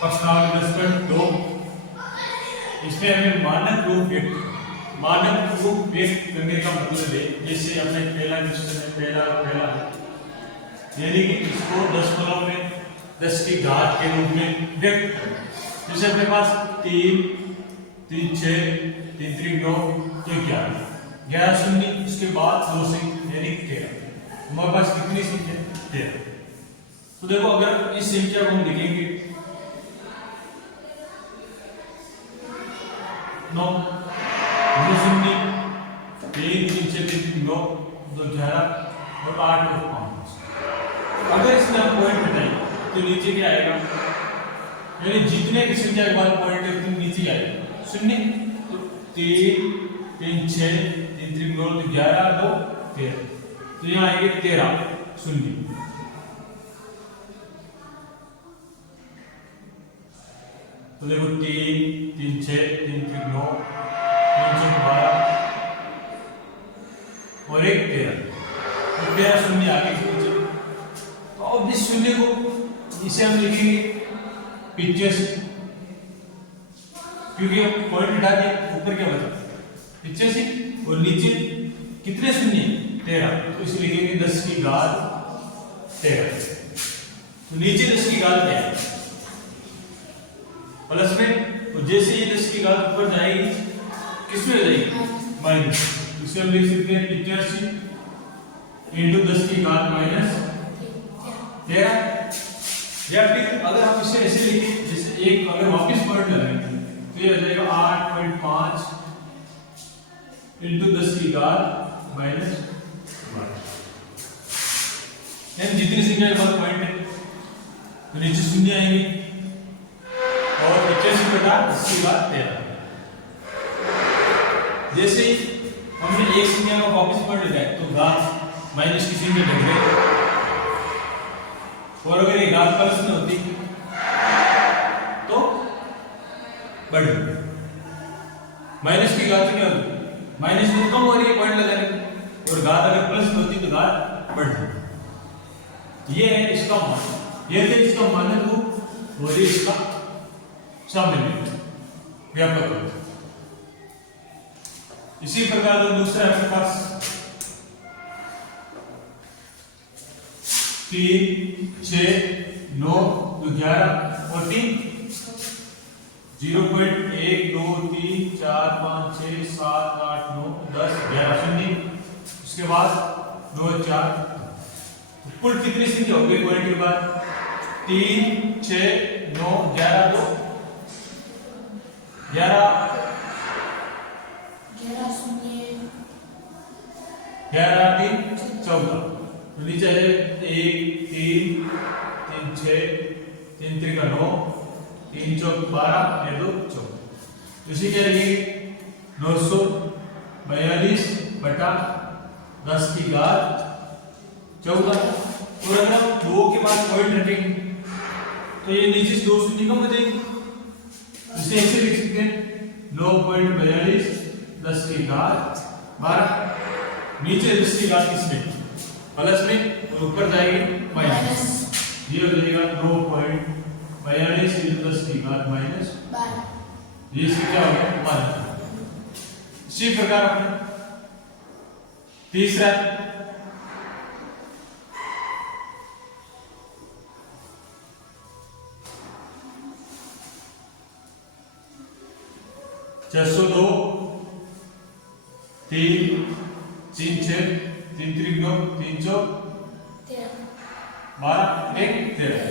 प्रश्नावली 10.2 इसमें हमें मानक रूप व्यक्त करने का मतलब है, जैसे अपने पहला क्वेश्चन है, पहला यानी कि इसको दशमलव में 10 की घात के रूप में व्यक्त करें। जैसे अपने पास 3 3 6 3 3 9 तो 11 शून्य, इसके बाद 2 से यानी 13। हमारे पास कितनी संख्या 13। तो देखो अगर इस संख्या को हम लिखेंगे 9 शून्य 3 3 6 3 9 2 11 और 8 और 5। अगर इसमें हम पॉइंट हटाएं तो नीचे क्या आएगा, यानी जितने की संख्या के बाद पॉइंट है उतनी नीचे आएगा शून्य। तो 3 3 6 3 3 9 तो 11 2 13, तो यहाँ आएंगे 13 शून्य। तो देखो 3 3 6 3 3 9 3 6 12 और 1 13, तो 13 शून्य आगे नीचे। तो अब इस शून्य को इसे हम लिखेंगे 85, क्योंकि हम पॉइंट हटा दिए, ऊपर क्या बचा 85 और नीचे कितने शून्य 13, तो इसे लिखेंगे 10 की घात 13। तो नीचे 10 की घात क्या है प्लस में, तो जैसे ही 10 की घात ऊपर जाएगी किसमें हो जाएगी माइनस, इसे हम लिख सकते हैं 85 इंटू 10 की घात माइनस 13। या फिर अगर हम इसे ऐसे लिखें, जैसे एक अगर वापस पॉइंट लगाएंगे तो ये हो जाएगा 8.5 इंटू 10 की घात माइनस 12। जितनी संख्या के बाद पॉइंट है तो नीचे शून्य आएंगे और 85 बटा 10 की घात 13। जैसे ही हमने एक संख्या का वापस पॉइंट लगाया तो घात माइनस की संख्या बढ़ गई, और अगर ये घात प्लस में होती तो बढ़ गई। माइनस की घात क्या होती, माइनस में कम हो रही है पॉइंट लगाने की, और घात अगर प्लस में होती तो घात बढ़ जाती। ये है इसका मान, ये है इसका मानक रूप और ये इसका सामान्य व्यापक रूप। इसी प्रकार दूसरा है अपने पास 3 6 9 11 और 3 0.1 2 3 4 5 6 7 8 9 10 11 शून्य, उसके बाद 2 4, कुल कितनी संख्या हो गई पॉइंट के बाद 3 6 9 11 2 11 11 3 14, तो नीचे आ जाए 1 3 3 6 3 3 का 9 3 चौक 12 ये 2 14, इसी क्या लिखेंगे 942 बटा 10 की घात 14। और अगर हम 2 के बाद पॉइंट रखेंगे तो ये नीचे से 2 शून्य कम हो जाएंगे, इसे ऐसे लिख सकते हैं 9.42 10 की घात 12। नीचे 10 की घात किसमें प्लस में और ऊपर जाएगी माइनस, ये हो जाएगा 9.42 इंटू 10 की घात माइनस 12। ये इसका क्या हो गया माइनस। इसी प्रकार अपने तीसरा 602 3 3 6 3 3 9 3 4 12 1 13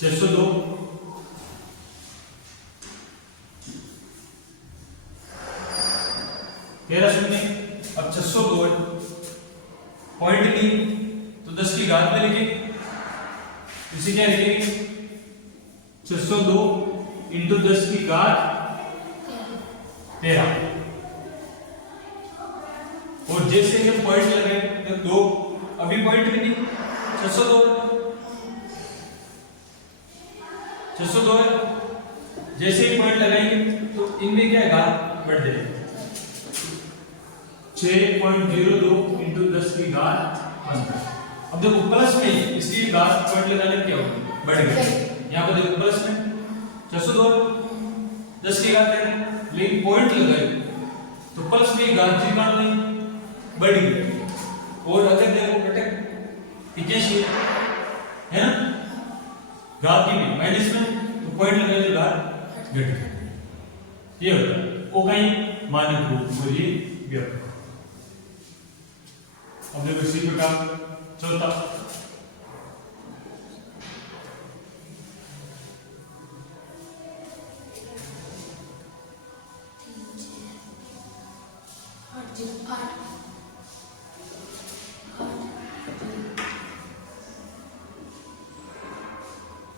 602 13 शून्य। अब 602 पॉइंट नहीं तो 10 की घात में लिखेंगे, इसे क्या लिखेंगे 602 इंटू 10 की घात 13। और जैसे ही हम पॉइंट लगाए तो 2 अभी पॉइंट भी नहीं 602 है, जैसे ही पॉइंट लगाएंगे तो इनमें क्या है घात बढ़ जाएगी 6.02 इंटू 10 की घात 15। अब देखो प्लस में इसलिए घात पॉइंट लगाने क्या होगी बढ़ गई, यहाँ पर देखो प्लस में 402 10 की घात 13, लेकिन पॉइंट लगाए तो प्लस में घात त्रिकाण नहीं बढ़ गई, और अगर देखो घटक 81 है ना घात की भी माइनस में, तो पॉइंट लगाए तो घात घट गई। ये होता है कोकाई मानक रूप और ये व्यापक। अब देखो इसी प्रकार चौथा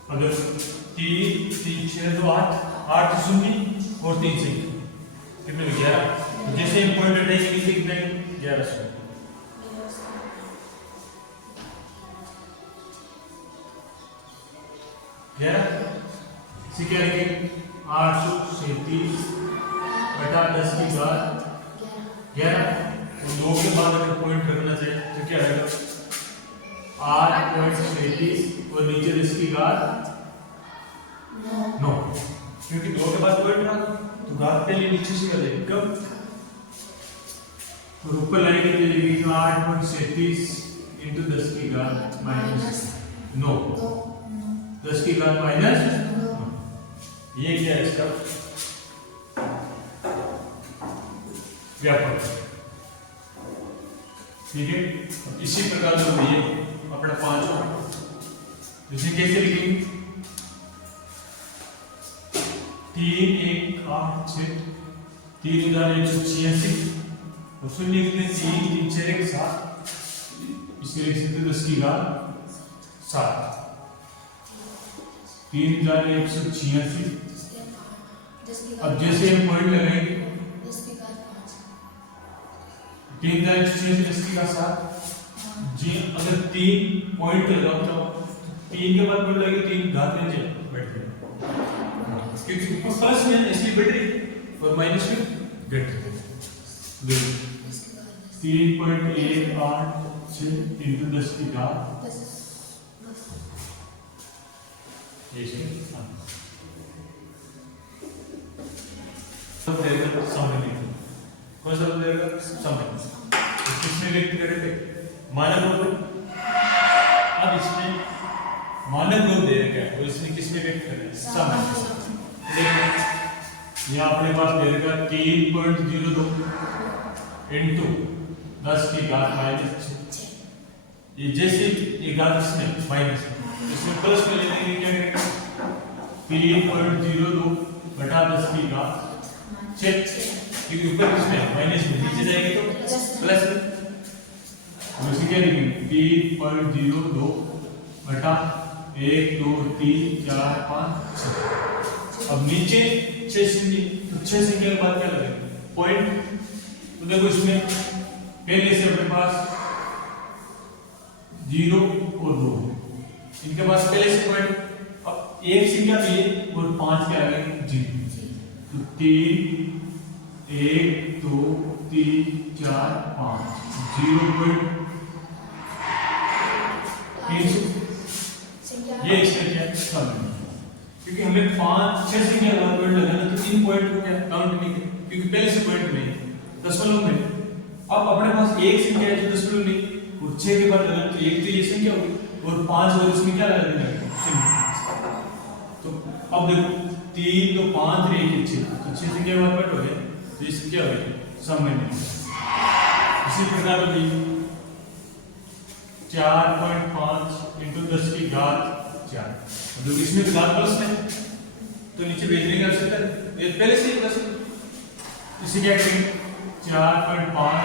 अगर 3 3 6 2 8 8 शून्य और 3 से कितने 11, जैसे पॉइंट हटाएंगे नीचे कितने 11 शून्य। इसी क्या लिखेंगे 837 बटा 10 की घात 11, और 2 के बाद अगर पॉइंट रखना चाहिए तो क्या आएगा 8.37 और नीचे 10 की घात 9, क्योंकि 2 के बाद पॉइंट रखा तो घात पहले नीचे से कर देंगे कब, और ऊपर लाएंगे तो लिखेंगे 8.37 into 10 की घात -9, 10 की घात माइनस, ये क्या है इसका व्यापक। ठीक है, इसी प्रकार से ये अपना 5 इसे कैसे लिखेंगे 3 1 8 6 3,186 और शून्य कितने 3 3 6 1 7, इसके लिख सकते 10 की घात 7, 3,186। अब जैसे हम पॉइंट लगाएंगे 3,186 10 की घात 7 जी, अगर 3 पॉइंट लगाओ तो 3 के बाद पॉइंट लगे 3 घात नीचे बैठ गई, क्योंकि प्लस में इसलिए बढ़ रही और माइनस में घट रही। 3.186 into 10 की घात कौन सा देगा समय, किसमें व्यक्त करेंगे मानक रूप। अब इसमें मानक रूप दे रखा है और इसमें किसमें व्यक्त करें समय, यहाँ अपने पास दे रखा 3.02 into 10 की घात -6, ये जैसे ये घात इसमें माइनस इसमें प्लस में ले लेंगे क्या करेंगे 3.02 बटा 10 की घात 6, क्योंकि ऊपर किसमें माइनस में नीचे जाएंगे तो प्लस में, हम इसे क्या लिखेंगे 3.02 बटा 1 2 3 4 5 6। अब नीचे 6 शून्य, तो 6 संख्या के बाद क्या लगेगा पॉइंट, तो देखो इसमें पहले से अपने पास 0 और 2, इनके पास पहले से पॉइंट, अब एक संख्या भी है और 5 के आगे 0, तो 3 1 2 3 4 5 0.3, ये संख्या है, क्योंकि हमें 5 6 संख्या का पॉइंट लगाना तो इन पॉइंट को क्या काउंट नहीं करें, क्योंकि पहले से पॉइंट नहीं दशमलव में। अब अपने पास एक संख्या है जो दशमलव नहीं, और 6 के बाद लगाना तो एक तो ये संख्या होगी और 5 और उसमें क्या लगा देंगे शून्य। तो अब देखो 3 तो 5 1 6, तो 6 संख्या के बाद पॉइंट हो गया, तो ये संख्या हो गई सामान्य। इसी प्रकार भी 4.5 into 10 की घात 4, जो इसमें भी घात प्लस में तो नीचे भेजने की आवश्यकता है, ये पहले से ही प्लस है, इसे क्या करेंगे 4.5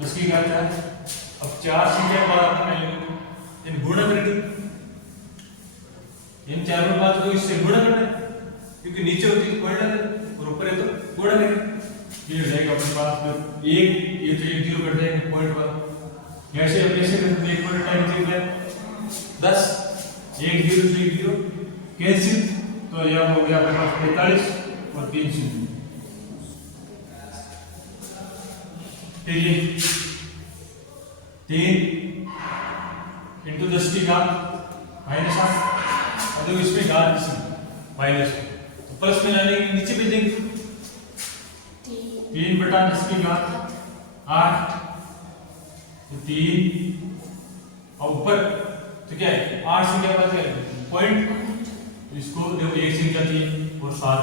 10 की घात 4। अब 4 संख्या के बाद आपने इन गुणा करके इन 4 में 5 को इससे गुणा करना है, क्योंकि नीचे होती है पॉइंट और ऊपर है तो गुणा करेंगे, ये हो जाएगा अपने पास एक, ये तो 1 0 कट जाएगा पॉइंट पर, ऐसे हम कैसे करते हैं 1 पॉइंट टाइम चलता है 10 1 0 से 1 0 कैंसिल, तो यह हो गया अपने पास 45 और 3 शून्य। फिर ये 3 into 10 की घात माइनस 8 और देखो इसमें घात इसमें माइनस तो प्लस में लाने के नीचे भी देंगे 3/10 की घात 8 तो 3 और ऊपर तो क्या है 8 से क्या पता है पॉइंट इसको देखो एक संख्या थी और 7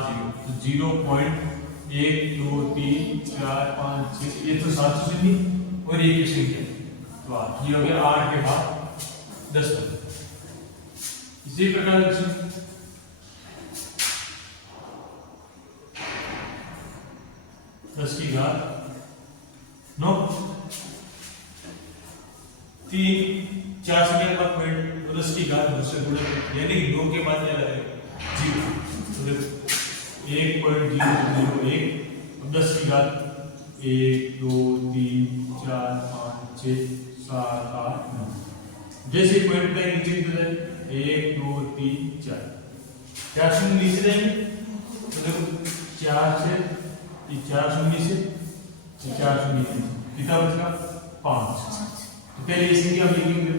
जीरो तो 0.1 2 3 4 5 6 ये तो 7 सुनी और एक ही संख्या तो 8 ये हो गया 8 के बाद 10 इसी प्रकार से 10 की घात 9 3 4 से क्या बाद पॉइंट तो 10 की घात 2 से गुणा यानी 2 के बाद क्या लगेगा 0 तो देखो 1.001 अब 10 की घात 1 2 3 4 5 6 7 8 9 जैसे पॉइंट पे नीचे की तरफ 1 2 3 4 4 शून्य नीचे जाएंगे तो देखो 4 से 4 शून्य से 4 शून्य कितना बचेगा 5 तो पहले इसी की आप लिखेंगे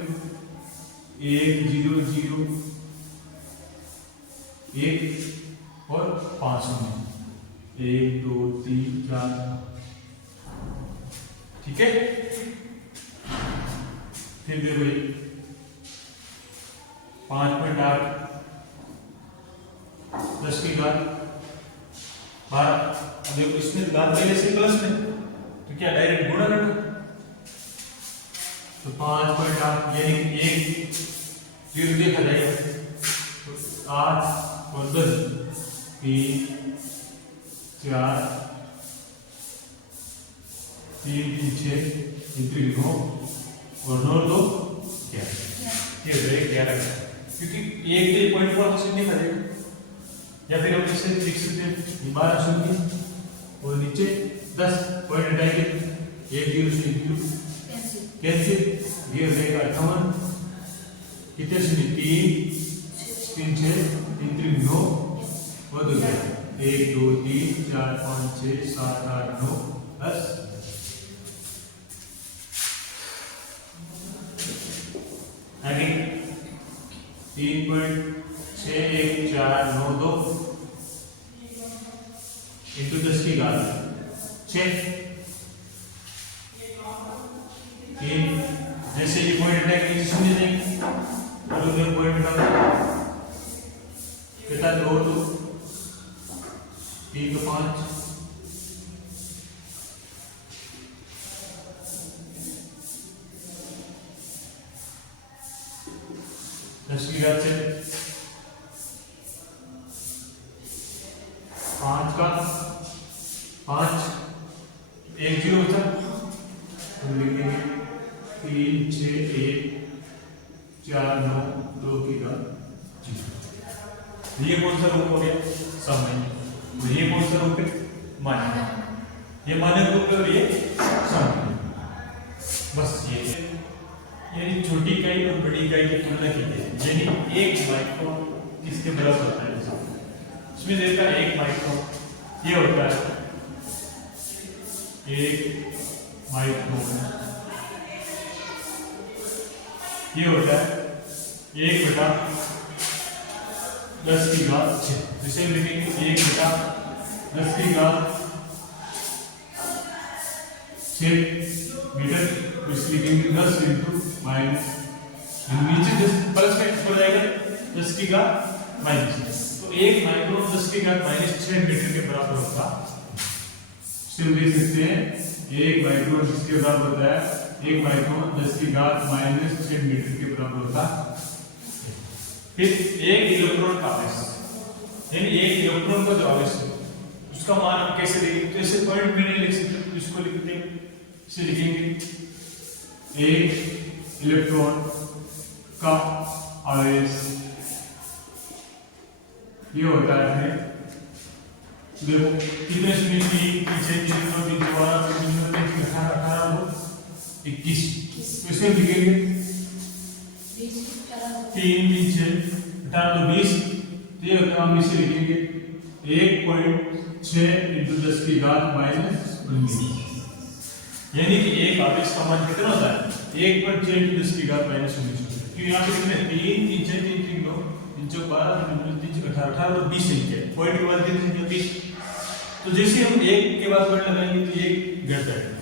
1 0 0 1 और 5 शून्य 1 2 3 4 ठीक है फिर देखो 5.8 10 की घात 12 देखो इसमें घात पहले से प्लस में तो क्या डायरेक्ट गुणा कर दो तो 5.8 यानी 1 0 देखा जाएगा तो 8 और 10 3 4 3 3 6 9 और 9 2 11 ये 11 क्योंकि एक के पॉइंट पर तो देखा जाएगा या फिर हम इसे लिख सकते हैं 12 शून्य और नीचे 10 पॉइंट हटाएंगे 1 0 से 0 कैंसिल ये हो जाएगा 58 कितने शून्य 3 3 6 3 3 9 और 2 1 2 3 4 5 6 7 8 9 10 आगे 3.6149 इंटू 10 की घात 6 3 जैसे ये पॉइंट हटाएंगे नीचे शून्य देंगे और उधर पॉइंट हटाओ कितना 2 2 3 तो 5 10 की घात से 5 का 5 1 0 बचा हम लिखेंगे 3 6 1 4 9 2 की घात 0 ये कौन सा रूप हो गया समय और ये कौन सा रूप है मानक ये मानक रूप है और ये समय बस ये यानी छोटी इकाई और बड़ी इकाई की तुलना की जाए यानी 1 माइक्रोन किसके बराबर होता है इसमें देखा 1 माइक्रोन ये होता है 1 माइक्रोन ये होता है 1/10 की घात 6 जिसे लिखेंगे 1/10 की घात 6 मीटर तो इसलिए लिखेंगे 10 इंटू माइनस नीचे 10 प्लस का हो जाएगा 10 की घात माइनस तो 1 माइक्रोन 10 की घात माइनस 6 मीटर के बराबर होगा इससे देख सकते हैं 1 माइक्रोन जिसके बराबर होता है 1 माइक्रोन 10 की घात माइनस 6 मीटर के बराबर होता है फिर 1 इलेक्ट्रॉन का आवेश यानी 1 इलेक्ट्रॉन का जो आवेश है उसका मान हम कैसे लिखेंगे तो ऐसे पॉइंट में नहीं लिख सकते तो इसको लिखते हैं इसे लिखेंगे 1 इलेक्ट्रॉन का आवेश ये होता है देखो कितने शून्य 3 पीछे 3 2 3 12 18 21 तो इसे लिखेंगे 3 पीछे 18 20 ये हम इसे लिखेंगे 1.6 इंटू 10 की घात माइनस 19 यानी कि एक आवेश का मान कितना होता है 1.6 इंटू 10 की घात माइनस 19 क्योंकि यहाँ पे कितने 3 3 6 3 3 2 3 4 12 3 4 18 18 और 20 संख्या पॉइंट के बाद कितनी संख्या 20। तो जैसे हम एक के बाद पॉइंट लगाएंगे तो एक घट जाएगा,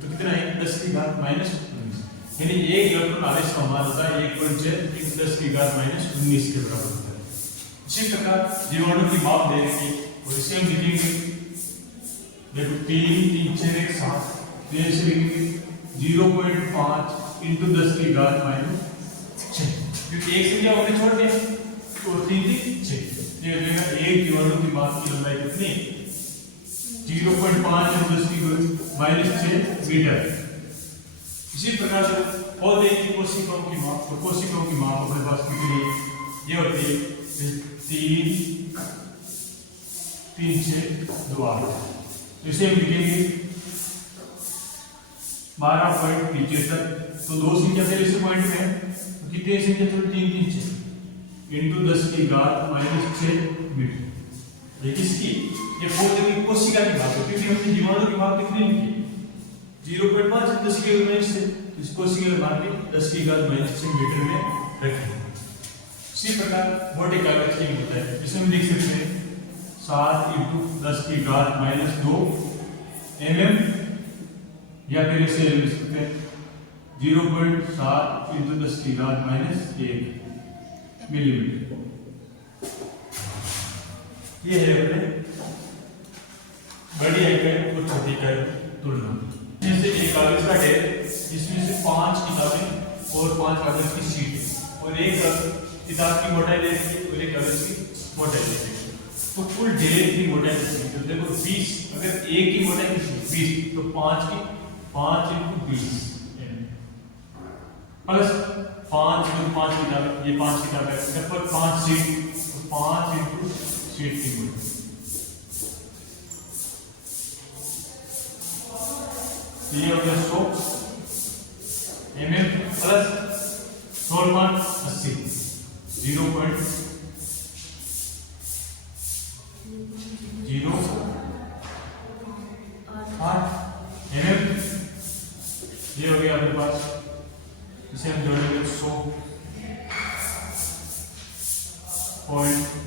तो कितना है 10 की घात माइनस 19, यानी एक इलेक्ट्रॉन आवेश का मान होता है 1.6 10 की घात माइनस 19 के बराबर होता है। इसी प्रकार जीवाणु की माप दे रही है और इसे हम लिखेंगे, देखो 3 3 6 1 7, तो ऐसे लिखेंगे 0.5 इंटू 10 की घात माइनस 6, क्योंकि एक संख्या हमने छोड़ दिया तो 3 3 6, ये हो जाएगा एक जीवाणु की माप की लंबाई कितनी 0.5 इंटू 10 की माइनस 6 मीटर। इसी प्रकार से पौधे की कोशिकाओं की माप, तो कोशिकाओं की माप अपने पास कितनी है, ये होती है 3 3 6 2 8, तो इसे हम लिखेंगे 12.75, तो दो संख्या पहले से पॉइंट में है, तो कितने संख्या तो 3 3 6 इंटू 10 की घात माइनस 6 मीटर। ये किसकी, ये पौधे की कोशिका की बात है, क्योंकि हमने जीवाणु की बात कितनी लिखी 0.5 10 की घात माइनस 6, इस कोशिका की बात 10 की घात माइनस 6 मीटर में रखें। इसी प्रकार मोटे कागज की होता है, जिसे हम लिख सकते हैं 7 इंटू 10 की घात माइनस 2 mm, या फिर इसे लिख सकते हैं 0.7 इंटू 10 की घात माइनस 1 मिलीमीटर। ये है अपने बड़ी इकाई और छोटी इकाई तुलना। जैसे एक कागज का ढेर जिसमें से 5 किताबें और 5 कागज की शीट है, और एक किताब की मोटाई ले लीजिए और एक कागज की मोटाई ले लीजिए, तो कुल ढेर की मोटाई कितनी, तो देखो 20, अगर एक की मोटाई कितनी 20, तो 5 की 5 इंटू 20 प्लस 5 इंटू 5 किताबें, ये 5 किताबें लगभग 5 शीट, तो 5 इंटू शीट की मोटाई, ये हो गया 100 mm प्लस 16.80 0.08 mm, ये हो गया अपने पास, इसे हम जोड़ेंगे 100.80